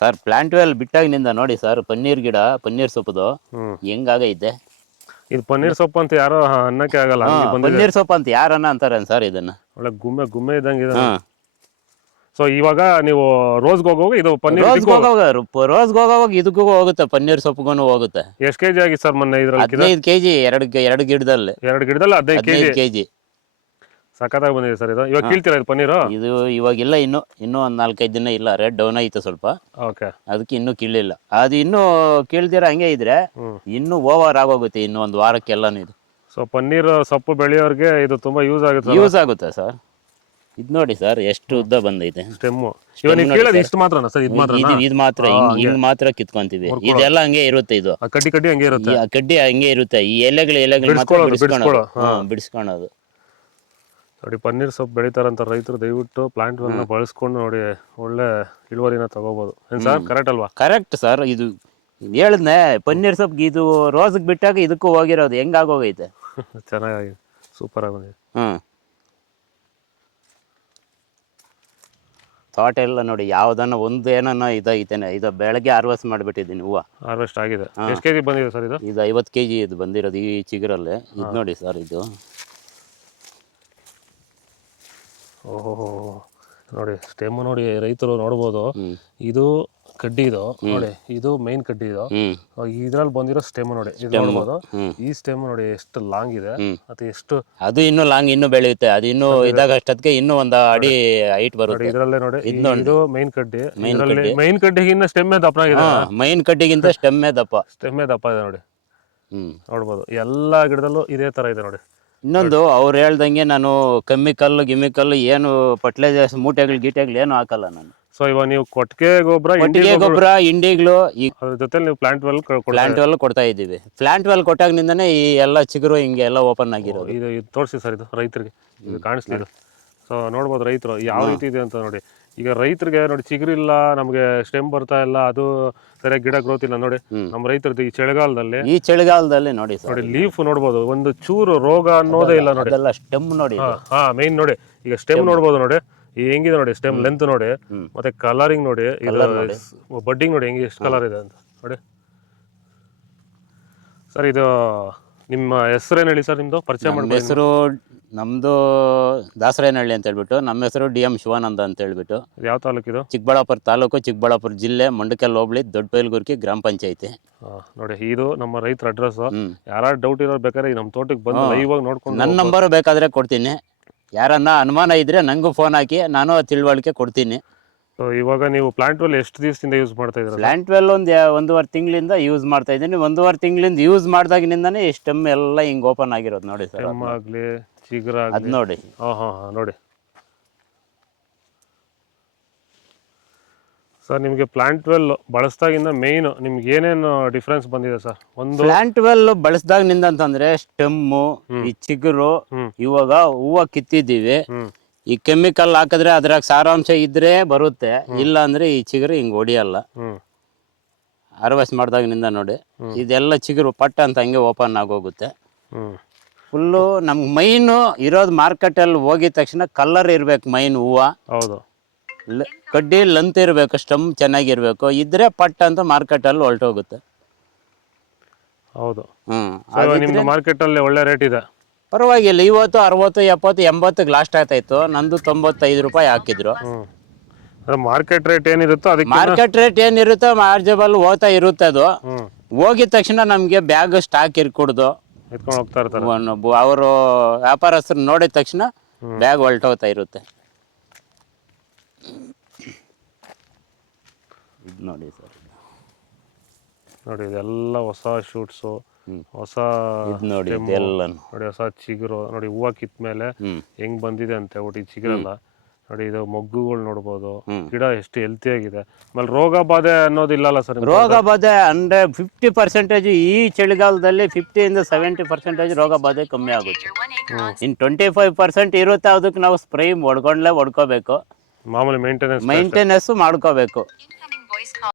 Sir plant well ಬಿಟ್ಟಾಗಿನಿಂದ ನೋಡಿ sir paneer ಗಿಡ ಪನ್ನೀರ್ ಸೊಪ್ಪುದು ಹೆಂಗಾಗೈತೆ. ಇದು ಪನ್ನೀರ್ ಸೊಪ್ಪು ಅಂತ ಯಾರೋ ಅನ್ನಕ್ಕೆ ಆಗಲ್ಲ, ಹಂಗೆ ಬಂದಿದೆ. ಪನ್ನೀರ್ ಸೊಪ್ಪು ಅಂತ ಯಾರನ್ನ ಅಂತಾರೆ ಸರ್ ಇದನ್ನ. ಒಳ್ಳೆ ಗುಮ್ಮೆ ಗುಮ್ಮೆ ಇದ್ದಂಗೆ ಇದೆ. ಸೊ ಇವಾಗ ನೀವು ರೋಸ್ಗೆ ಹೋಗುವಾಗ ಇದು ಪನ್ನೀರ್ ರೋಸ್ಗೆ ಹೋಗೋವಾಗ ಇದಕ್ಕೂ ಹೋಗುತ್ತೆ, ಪನ್ನೀರ್ ಸೊಪ್ಪುಗೂ ಹೋಗುತ್ತೆ. ಎಷ್ಟು ಕೆಜಿ ಆಗಿತ್ತು ಸರ್ ಮೊನ್ನೆ ಇದ್ರಲ್ಲಿ? 15 kg ಎರಡು ಗಿಡದಲ್ಲಿ. 15 kg ಸಖತ್ತಾಗಿ ಬಂದಿದೆ ಸರ್ ಇದು. ಇವಾಗ ಕೀಳ್ತೀರಾ ಇದು ಪನ್ನೀರು? ಇದು ಇವಾಗಿಲ್ಲ, ಇನ್ನೂ ಒಂದು 4-5 ದಿನ ಇಲ್ಲ, ರೇಟ್ ಡೌನ್ ಆಯ್ತು ಸ್ವಲ್ಪ. ಓಕೆ, ಅದಕ್ಕೆ ಇನ್ನೂ ಕೀಳಿಲ್ಲ. ಅದು ಇನ್ನೂ ಕೀಳ್ದಿರ ಹಂಗೆ ಇದ್ರೆ ಇನ್ನೂ ಓವರ್ ಆಗೋಗುತ್ತೆ ಇನ್ನು ಒಂದು ವಾರಕ್ಕೆಲ್ಲನೂ ಇದು. ಸೊ ಪನ್ನೀರ್ ಸೊಪ್ಪು ಬೆಳೆಯೋರಿಗೆ ಇದು ತುಂಬಾ ಯೂಸ್ ಆಗುತ್ತೆ ಸರ್. ಇದು ನೋಡಿ ಸರ್ ಎಷ್ಟು ಉದ್ದ ಬಂದೈತೆ ಸ್ಟೆಮ್ಮು. ಇವಾಗ ನೀವು ಕೀಳೋದು ಇಷ್ಟು ಮಾತ್ರನಾ ಸರ್? ಇದು ಮಾತ್ರ ಹಿಂಗ್ ಮಾತ್ರ ಕಿತ್ಕೊಂತೀವಿ. ಇದೆಲ್ಲ ಹಂಗೆ ಇರುತ್ತೆ, ಇದು ಕಡ್ಡಿ ಹಂಗೆ ಇರುತ್ತೆ, ಕಡ್ಡಿ ಹಂಗೆ ಇರುತ್ತೆ. ಈ ಎಲೆಗಳು ಮಾತ್ರ ಬಿಡಿಸ್ಕೊಳೋದು. ನೋಡಿ ಪನ್ನೀರ್ ಸೊಪ್ಪು ಬೆಳಿತಾರಂತ ರೈತರು ದಯವಿಟ್ಟು ಪ್ಲಾಂಟ್ ವೆಲ್ನ ಬಳಸ್ಕೊಂಡು ನೋಡಿ ಒಳ್ಳೆ ಇಳುವರಿನ ತಗೋಬಹುದು. ಏನ್ ಸರ್ ಕರೆಕ್ಟ್ ಅಲ್ವಾ? Correct sir. ಇದು ಹೇಳಿದ್ನೆ ಪನ್ನೀರ್ ಸೊಪ್ಪು ಇದು ರೋಸ್ಗೆ ಬಿಟ್ಟಾಗ ಇದಕ್ಕೂ ಹೋಗಿರೋದು ಹೆಂಗಾಗೋಗೈತೆ. ಚೆನ್ನಾಗಿ ಸೂಪರ್ ಆಗಿ ಬಂದಿದೆ. ತೋಟ ಎಲ್ಲ ನೋಡಿ ಯಾವ್ದನ್ನ ಒಂದು ಏನನ್ನ ಇದೈತೇನೆ. ಇದು ಬೆಳಗ್ಗೆ ಹಾರ್ವೆಸ್ಟ್ ಮಾಡಿಬಿಟ್ಟಿದ್ದೀನಿ. ಹೂವು ಹಾರ್ವೆಸ್ಟ್ ಆಗಿದೆ. ಎಷ್ಟು ಕೆಜಿ ಬಂದಿದೆ ಸರ್ ಇದು? ಇದು 50 kg ಇದು ಬಂದಿರೋದು ಈ ಚಿಗುರಲ್ಲಿ. ಇದು ನೋಡಿ ಸರ್, ಇದು ಓಹೋ ನೋಡಿ ಸ್ಟೆಮ್ ನೋಡಿ, ರೈತರು ನೋಡ್ಬೋದು. ಇದು ಕಡ್ಡಿ, ಇದು ನೋಡಿ, ಇದು ಮೈನ್ ಕಡ್ಡಿ. ಇದು ಇದ್ರಲ್ಲಿ ಬಂದಿರೋ ಸ್ಟೆಮ್ ನೋಡಿ, ಇದು ನೋಡ್ಬೋದು. ಈ ಸ್ಟೆಮ್ ನೋಡಿ ಎಷ್ಟು ಲಾಂಗ್ ಇದೆ, ಅದು ಎಷ್ಟು, ಅದು ಇನ್ನೂ ಲಾಂಗ್ ಇನ್ನೂ ಬೆಳೆಯುತ್ತೆ. ಅದು ಇನ್ನೂ ಇದಾಗ ಅಷ್ಟೊತ್ತಿಗೆ ಇನ್ನೂ ಒಂದು ಅಡಿ ಹೈಟ್ ಬರುತ್ತೆ. ಇದ್ರಲ್ಲೇ ನೋಡಿ, ಇದು ಮೈನ್ ಕಡ್ಡಿ. ಮೈನ್ ಕಡ್ಡಿಗಿಂತ ಸ್ಟೆಮ್ಮೆ ದಪ್ಪ ಆಗಿದೆ. ಮೈನ್ ಕಡ್ಡಿಗಿಂತ ಸ್ಟೆಮ್ಮೆ ದಪ್ಪ ಇದೆ ನೋಡಿ. ನೋಡ್ಬೋದು ಎಲ್ಲಾ ಗಿಡದಲ್ಲೂ ಇದೇ ತರ ಇದೆ ನೋಡಿ. ಇನ್ನೊಂದು ಅವ್ರು ಹೇಳ್ದಂಗೆ ನಾನು ಗಿಮಿಕಲ್ಲು ಏನು ಫರ್ಟಿಲೈಸರ್ಸ್ ಗೀಟೆಗಳು ಏನು ಹಾಕಲ್ಲ ನಾನು. ಸೊ ಇವಾಗ ನೀವು ಕೊಟ್ಟಿಗೆ ಗೊಬ್ಬರ, ಇಂಡಿಗಳು ಅದ್ರ ಜೊತೆ ನೀವು ಪ್ಲಾಂಟ್ ವೆಲ್ ಕೊಡ್ತಾ ಇದ್ದೀವಿ. ಪ್ಲಾಂಟ್ ವೆಲ್ ಕೊಟ್ಟಾಗಿನಿಂದನೇ ಈ ಎಲ್ಲ ಚಿಗುರು ಹಿಂಗೆ ಎಲ್ಲ ಓಪನ್ ಆಗಿರೋದು. ಇದು ತೋರಿಸಿ ಸರ್, ಇದು ರೈತರಿಗೆ ಇದು ಕಾಣಿಸ್ಲಿಲ್ಲ. ಸೊ ನೋಡ್ಬೋದು ರೈತರು ಯಾವ ರೀತಿ ಇದೆ ಅಂತ ನೋಡಿ. ಈಗ ರೈತರಿಗೆ ನೋಡಿ ಚಿಗುರಿಲ್ಲ, ನಮಗೆ ಸ್ಟೆಮ್ ಬರ್ತಾ ಇಲ್ಲ, ಅದು ಸರಿಯಾಗಿ ಗಿಡ ಗ್ರೋತ್ ಇಲ್ಲ ನೋಡಿ. ನಮ್ಮ ರೈತರದ್ದು ಈ ಚಳಿಗಾಲದಲ್ಲಿ ನೋಡಿ ಲೀಫ್ ನೋಡ್ಬೋದು, ಒಂದು ಚೂರು ರೋಗ ಅನ್ನೋದೇ ಇಲ್ಲ ನೋಡಿ. ಸ್ಟೆಮ್ ನೋಡಿ, ಮೇನ್ ನೋಡಿ. ಈಗ ಸ್ಟೆಮ್ ನೋಡ್ಬೋದು ನೋಡಿ, ಈ ಹೆಂಗಿದೆ ನೋಡಿ, ಸ್ಟೆಮ್ ಲೆಂತ್ ನೋಡಿ, ಮತ್ತೆ ಕಲರಿಂಗ್ ನೋಡಿ, ಬಡ್ಡಿಂಗ್ ನೋಡಿ ಹೆಂಗೆ ಎಷ್ಟು ಕಲರ್ ಇದೆ ಅಂತ ನೋಡಿ. ಸರ್ ಇದು ನಿಮ್ಮ ಹೆಸರೇನು ಹೇಳಿ ಸರ್? ನಿಮ್ದು ಪರಿಚಯ ಮಾಡಿ. ಹೆಸರು ನಮ್ದು ದಾಸರೇನಹಳ್ಳಿ ಅಂತ ಹೇಳ್ಬಿಟ್ಟು. ನಮ್ಮ ಹೆಸರು DM ಶಿವಾನಂದ ಅಂತ ಹೇಳ್ಬಿಟ್ಟು. ಯಾವ ತಾಲೂಕಿದು? ಚಿಕ್ಕಬಳ್ಳಾಪುರ ತಾಲೂಕು, ಚಿಕ್ಕಬಳ್ಳಾಪುರ ಜಿಲ್ಲೆ, ಮಂಡಕಲ್ ಹೋಬಳಿ, ದೊಡ್ಡಬೈಲಗುರ್ಕಿ ಗ್ರಾಮ ಪಂಚಾಯತಿ. ನೋಡಿ ಇದು ನಮ್ಮ ರೈತರ ಅಡ್ರೆಸ್. ಯಾರು ಡೌಟ್ ಇರೋರು ಬೇಕಾದ್ರೆ ನಮ್ಮ ತೋಟಕ್ಕೆ ಬಂದು ಲೈವ್ ಆಗಿ ನೋಡ್ಕೊಂಡು, ನನ್ನ ನಂಬರ್ ಬೇಕಾದ್ರೆ ಕೊಡ್ತೀನಿ. ಯಾರನ್ನ ಅನುಮಾನ ಇದ್ರೆ ನಂಗೂ ಫೋನ್ ಹಾಕಿ, ನಾನು ತಿಳುವಳಿಕೆ ಕೊಡ್ತೀನಿ. ಇವಾಗ ನೀವು ಪ್ಲಾಂಟ್ ವೆಲ್ ಎಷ್ಟು ದಿವಸದಿಂದ ಯೂಸ್ ಮಾಡ್ತಾ ಇದ್ದೀರಾ? ಪ್ಲಾಂಟ್ ವೆಲ್ ಒಂದೂವರೆ ತಿಂಗಳಿಂದ ಯೂಸ್ ಮಾಡ್ತಾ ಇದ್ದೀನಿ. 1.5 ತಿಂಗಳಿಂದ ಯೂಸ್ ಮಾಡಿದಾಗಿನಿಂದನೇ ಈ ಸ್ಟೆಮ್ ಎಲ್ಲ ಹಿಂಗೆ ಓಪನ್ ಆಗಿರೋದು ನೋಡಿ ಸರ್. ಸ್ಟೆಮ್ ಆಗಲಿ ಚಿಗುರಾಗಲಿ ಅದು ನೋಡಿ. ನೋಡಿ ಸರ್, ನಿಮಗೆ ಪ್ಲಾಂಟ್ ವೆಲ್ ಬಳಸಿದಾಗಿಂದ ಮೇನ್ ನಿಮ್ಗೆ ಏನೇನು ಡಿಫ್ರೆನ್ಸ್ ಬಂದಿದೆ ಸರ್? ಒಂದು ಪ್ಲಾಂಟ್ ವೆಲ್ ಬಳಸಿದಾಗಿನಿಂದ ಅಂತಂದ್ರೆ ಸ್ಟೆಮ್ಮು, ಈ ಚಿಗುರು, ಇವಾಗ ಹೂವು ಕಿತ್ತಿದ್ದೀವಿ. ಈ ಕೆಮಿಕಲ್ ಹಾಕಿದ್ರೆ ಅದ್ರಾಗ ಸಾರಾಂಶ ಇದ್ರೆ ಬರುತ್ತೆ, ಇಲ್ಲ ಅಂದ್ರೆ ಈ ಚಿಗುರು ಹಿಂಗ್ ಹೊಡಿಯಲ್ಲ. ಹಾರ್ವೆಸ್ಟ್ ಮಾಡಿದಾಗಿನಿಂದ ನೋಡಿ ಇದೆಲ್ಲ ಚಿಗುರು ಪಟ್ಟ ಅಂತ ಹಂಗೆ ಓಪನ್ ಆಗೋಗುತ್ತೆ. ಫುಲ್ಲು ನಮ್ಗೆ ಮೈನು ಇರೋದು ಮಾರ್ಕೆಟಲ್ಲಿ ಹೋಗಿದ ತಕ್ಷಣ ಕಲರ್ ಇರ್ಬೇಕು ಮೈನ್ ಹೂವು. ಹೌದು, ಕಡ್ಡಿ ಲೆಂತ್ ಇರಬೇಕು, ಸ್ಟೆಮ್ ಚೆನ್ನಾಗಿರ್ಬೇಕು. ಇದ್ರೆ ಪಟ್ಟ ಅಂತ ಮಾರ್ಕೆಟಲ್ಲಿ ಹೊರಟೋಗುತ್ತೆ. ಹೌದು. ನಿಮ್ಮ ಮಾರ್ಕೆಟಲ್ಲಿ ಒಳ್ಳೆ ರೇಟ್ ಇದೆ, ಪರವಾಗಿಲ್ಲ. ಇವತ್ತು 60, 70, 80 ಲಾಸ್ಟ್ ಆಯ್ತಾಯ್ತು. ನಂದು 95 ರೂಪಾಯಿ ಹಾಕಿದ್ರು. ಮಾರ್ಕೆಟ್ ರೇಟ್ ಏನಿರುತ್ತೋ ಅದಕ್ಕೆ ಮಾರ್ಕೆಟ್ ರೇಟ್ ಏನಿರುತ್ತೋ ಮಾರ್ಜಬಲ್ ಹೋಗ್ತಾ ಇರುತ್ತೆ. ಅದು ಹೋಗಿದ ತಕ್ಷಣ ನಮ್ಗೆ ಬ್ಯಾಗ್ ಸ್ಟಾಕ್ ಇರ್ಕೊಡ್ದು ಎತ್ಕೊಂಡು ಹೋಗ್ತಾ ಇರ್ತಾರೆ. ಅವರು ವ್ಯಾಪಾರಸ್ಥರು ನೋಡಿದ ತಕ್ಷಣ ಬ್ಯಾಗ್ ಹೊಲ್ಟೋಗ್ತಾ ಇರುತ್ತೆ. ಇದು ನೋಡಿ ಸರ್, ನೋಡಿ ಇದೆಲ್ಲ ಹೊಸ ಶೂಟ್ಸು, ಹೊಸ ನೋಡಿ ನೋಡಿ ಹೊಸ ಚಿಗುರು ನೋಡಿ. ಹೂವು ಕಿತ್ತ ಮೇಲೆ ಹೆಂಗ್ ಬಂದಿದೆ ಅಂತ ಹೇಳ್ಬಿಟ್ಟು ಈ ಚಿಗುರಲ್ಲ ನೋಡಿ. ಇದು ಮೊಗ್ಗುಗಳು ನೋಡ್ಬೋದು, ಗಿಡ ಎಷ್ಟು ಹೆಲ್ತಿ ಆಗಿದೆ. ಆಮೇಲೆ ರೋಗ ಬಾಧೆ ಅನ್ನೋದಿಲ್ಲಲ್ಲ ಸರ್? ರೋಗ ಬಾಧೆ 50% ಈ ಚಳಿಗಾಲದಲ್ಲಿ 50 ಇಂದ 70% ರೋಗ ಬಾಧೆ ಕಮ್ಮಿ ಆಗುತ್ತೆ. ಇನ್ನು 25% ಇರುತ್ತೆ, ಅದಕ್ಕೆ ನಾವು ಸ್ಪ್ರೇ ಹೊಡ್ಕೋಬೇಕು. ಮಾಮೂಲಿ ಮೇಂಟೆನೆನ್ಸ್ ಮಾಡ್ಕೋಬೇಕು.